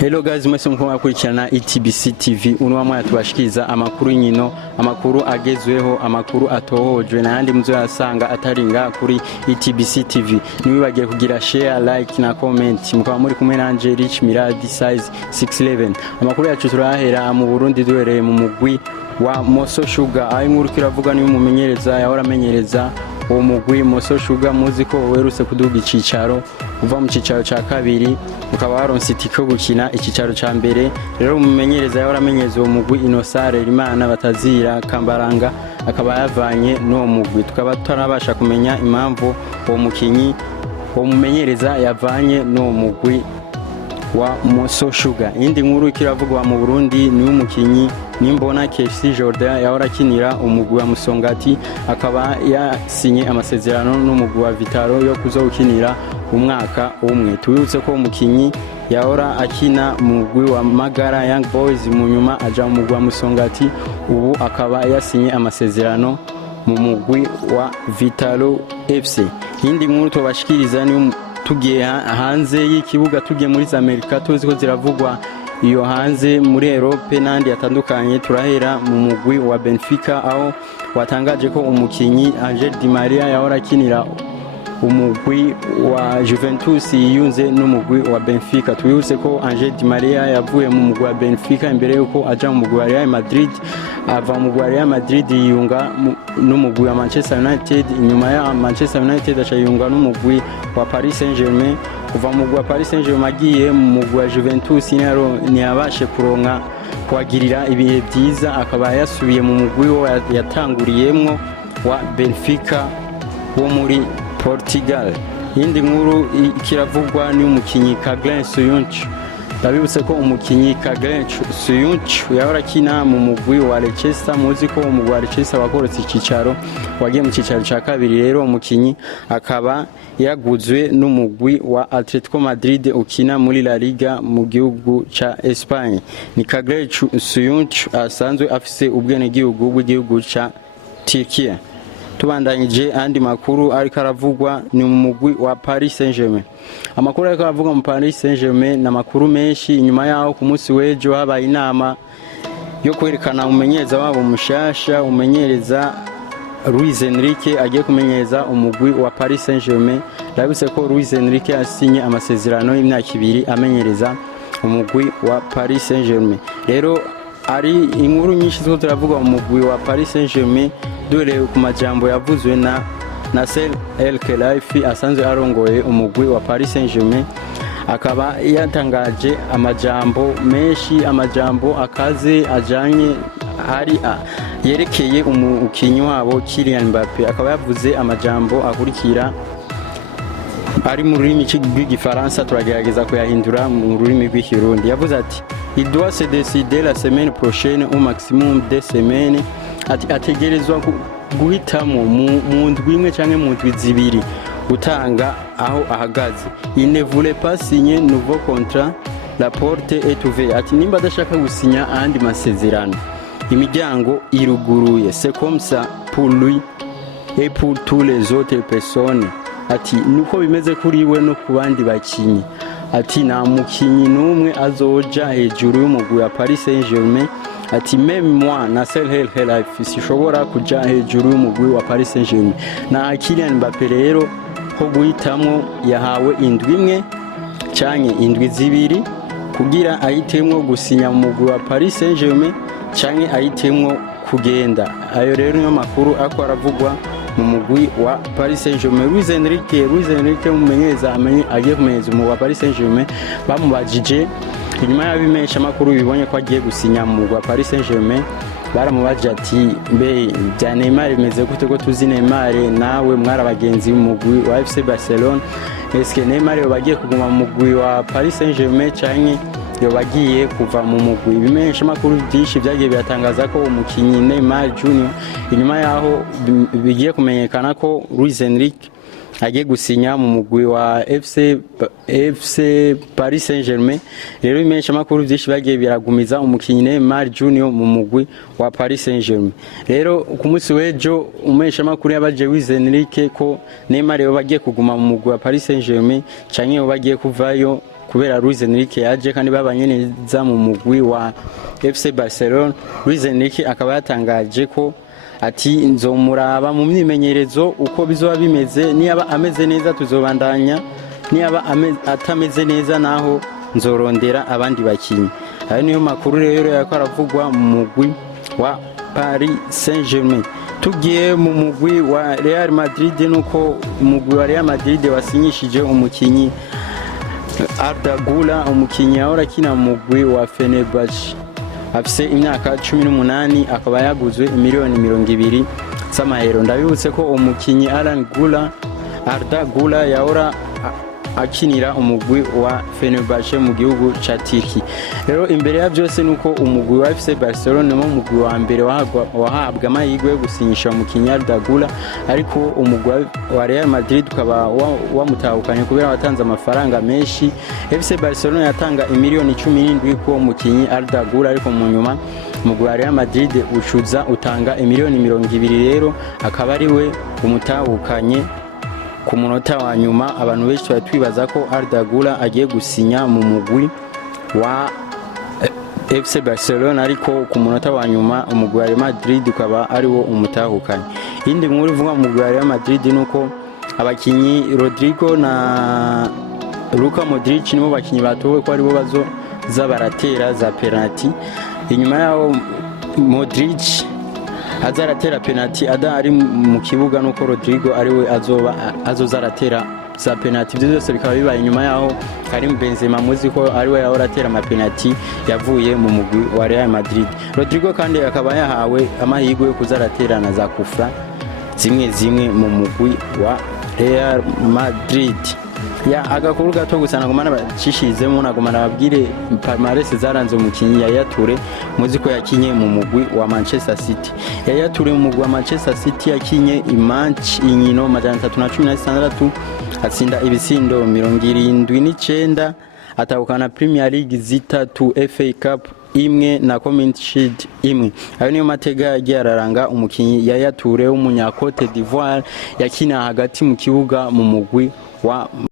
Hello guys, mwese mko mwakurikirana ETBC TV. Uno mwanya tubashikiriza amakuru y'inkino, amakuru agezweho, amakuru atohojwe n'ayandi muzoyasanga ataringa kuri ETBC TV. Niwibagiye kugira share, like na comment. Mukaba muri kumwe na Rich Miradi size 611. Amakuru yacu turahera mu Burundi duhereye mu mugwi wa Moso Sugar. Ayi nkuru kiravuga ni umumenyereza yahora amenyereza uwo mugwi Moso Sugar, muzi ko werutse kuduga icicaro uva mu cicaro ca kabiri ukaba waronse itiko gukina icicaro ca mbere. Rero umumenyereza yahora amenyereza uwo mugwi Inosare Imana Batazira Kambaranga akaba yavanye n'uwo mugwi. Tukaba tarabasha kumenya impamvu uwo mukinyi uwo mumenyereza yavanye n'uwo mugwi wa Moso Sugar. Indi nkuru ikiravugwa mu Burundi ni umukinyi Nimbona KC Jordan yahora akinira umugwi wa Musongati akaba yasinye amasezerano n'umugwi wa Vitaro yo kuzokinira umwaka umwe. Tubibutse ko umukinyi yahora akina mu mugwi wa Magara Young Boys mu nyuma aja mu mugwi wa Musongati, ubu akaba yasinye amasezerano mu mugwi wa Vitaro FC. Indi nkuru tubashikiriza ni tugiye hanze y'ikibuga, tugiye muri Amerika, tuzi ko ziravugwa iyo hanze muri Europe n'andi yatandukanye. Turahera mu mugwi wa Benfica aho watangaje ko umukinyi Angel Di Maria yahora akinira umugwi wa Juventus yiyunze n'umugwi wa Benfica. Twibutse ko Angel Di Maria yavuye mu mugwi wa Benfica imbere yuko aja mu mugwi wa Real Madrid, ava mu mugwi wa Real Madrid yiyunga n'umugwi wa Manchester United. Inyuma ya Manchester United acayunga n'umugwi wa Paris Saint-Germain. Kuva mu mugwi wa Paris Saint-Germain agiye mu mugwi wa Juventus ntiyabashe kuronka kwagirira ibihe byiza, akaba yasubiye mu mugwi wo yatanguriyemwo wa Benfica wo muri Portugal. Indi nkuru ikiravugwa ni umukinyi Kaglen Suyuncu. Ndabibutse ko umukinyi Kaglen Suyuncu yahora akina mu mugwi wa Leicester, muzi ko umugwi wa Leicester wakorotse icicaro wagiye mu cicaro ca kabiri. Rero umukinyi akaba yaguzwe n'umugwi wa Atletico Madrid ukina muri La Liga mu gihugu ca Espagne. Ni Kaglen Suyuncu asanzwe afise ubwene gihugu ca Turkiya. Tubandanyije andi makuru ariko aravugwa ni mu mugwi wa Paris Saint-Germain. Amakuru ariko aravugwa mu Paris Saint-Germain na makuru menshi. Inyuma yaho ku munsi w'ejo habaye inama yo kwerekana umumenyereza wabo mushasha, umumenyereza Luis Enrique agiye kumenyereza umugwi wa Paris Saint-Germain. Ndabise ko Luis Enrique asinye amasezerano y'imyaka 2 amenyereza umugwi wa Paris Saint-Germain. Rero ari inkuru nyinshi zo turavuga umugwi wa Paris Saint-Germain dore ku majambo yavuzwe na Nasser El Khelaifi asanzwe arongoye umugwi wa Paris Saint-Germain. Akaba yatangaje amajambo menshi, amajambo akaze ajanye hari yerekeye umukinyi wabo Kylian Mbappé. Akaba yavuze amajambo akurikira ari mu rurimi rw'igifaransa, turagerageza kuyahindura mu rurimi rw'ikirundi. Yavuze ati il doit se décider la semaine prochaine au maximum 2 semaines. Ati ategerezwa guhitamo mu ndwi imwe canke mu ndwi zibiri gutanga aho ahagaze. Il ne voulait pas signer nouveau contrat, la porte est ouverte. Ati nimba adashaka gusinya andi masezerano imiryango iruguruye. C'est comme ça pour lui et pour tous les autres personnes. Ati nuko bimeze kuri we no kubandi bakinyi. Ati nta mukinyi numwe azoja hejuru y'umugwi wa Paris Saint-Germain. Ati même moi Nasser El Khelaifi sishobora kuja hejuru y'umugwi wa Paris Saint-Germain. Na Kylian Mbappé rero ho guhitamwo yahawe indwi imwe canke indwi zibiri kugira ahitemwo gusinya mu mugwi wa Paris Saint-Germain canke ahitemwo kugenda. Ayo rero niyo makuru ako aravugwa mu mugwi wa Paris Saint-Germain. Luis Enrique umumenyereza agiye kumenyereza umugwi wa Paris Saint-Germain. Bamubajije inyuma y'abimesha makuru bibonye ko agiye gusinya mu mugwi wa Paris Saint-Germain, baramubaje ati mbe bya Neymar bimeze gute ko tuzi Neymar nawe mwarabagenzi mu mugwi wa FC Barcelona. Eske Neymar yobagiye kuguma mu mugwi wa Paris Saint-Germain canke yobagiye kuva mu mugwi? Bimesha makuru byinshi byagiye byatangaza ko umukinyi Neymar Junior inyuma yaho bigiye kumenyekana ko Luis Enrique agiye gusinya mu mugwi wa FC Paris Saint-Germain. Rero imesha makuru byinshi bagiye biragumiza umukinyi Neymar Junior mu mugwi wa Paris Saint-Germain. Rero ku munsi w'ejo umesha makuru yabaje Luis Enrique ko Neymar yo bagiye kuguma mu mugwi wa Paris Saint-Germain canke yo bagiye kuvayo kubera Luis Enrique yaje kandi babanye neza mu mugwi wa FC Barcelona. Luis Enrique akaba yatangaje ko ati nzomuraba mu myimenyerezo uko bizoba bimeze, niyaba ameze neza tuzobandanya, niyaba atameze neza naho nzorondera abandi bakinyi. Ayo niyo makuru rero yako aravugwa mu mugwi wa Paris Saint-Germain. Tugiye mu mugwi wa Real Madrid, nuko umugwi wa Real Madrid wasinyishije umukinyi Arda Güler, umukinyi ahora kina mu mugwi wa Fenerbahce, afise imyaka 18, akaba yaguzwe miliyoni 200 z'amahero. Ndabibutse ko umukinyi Arda Güler yahora akinira umugwi wa Fenerbahce mu gihugu ca Turki. Rero imbere ya byose nuko umugwi wa FC Barcelona mu mugwi wa mbere wahabwa amahirwe yo gusinyisha umukinyi Arda Güler, ariko umugwi wa Real Madrid ukaba wamutahukanye kubera watanze amafaranga menshi. FC Barcelona yatanga miliyoni 17 ko umukinyi Arda Güler, ariko mu nyuma umugwi wa Real Madrid ucuza utanga miliyoni 200, rero akaba ari we umutahukanye ku munota wa nyuma. Abantu benshi twibaza ko Arda Güler agiye gusinya mu mugwi wa FC Barcelona, ariko ku munota wa nyuma umugwi wa Real Madrid ukaba ari wo umutahukanye. Indi nkuru ivuga mu mugwi wa Real Madrid nuko abakinyi Rodrigo na Luka Modric nibo bakinyi batowe ko ari bo bazoza baratera za penalty. Inyuma yaho Modric azaratera penalty adari mu kibuga, nuko Rodrigo ari we azoza aratera za penalty. Ibyo byose bikaba bibaye inyuma yaho Karim Benzema muzi ko ari we yahora atera ama penalty yavuye mu mugwi wa Real Madrid. Rodrigo kandi akaba yahawe amahirwe yo kuzaraterana za kufra zimwe mu mugwi wa Real Madrid. Ya agakuru gato gusa nagomana bacishizemo, nagomana babwire palmarès zaranze umukinyi Yaya Touré, muzi ko yakinye mu mugwi wa Manchester City. Yaya Touré mu mugwi wa Manchester City yakinye inkino 316, atsinda ibisindo 79, atahukana Premier League 3, FA Cup 1 na Community Shield 1. Ayo niyo mateka yagiye araranga umukinyi Yaya Touré w'umunyakote d'Ivoire yakina hagati mu kibuga mu mugwi wa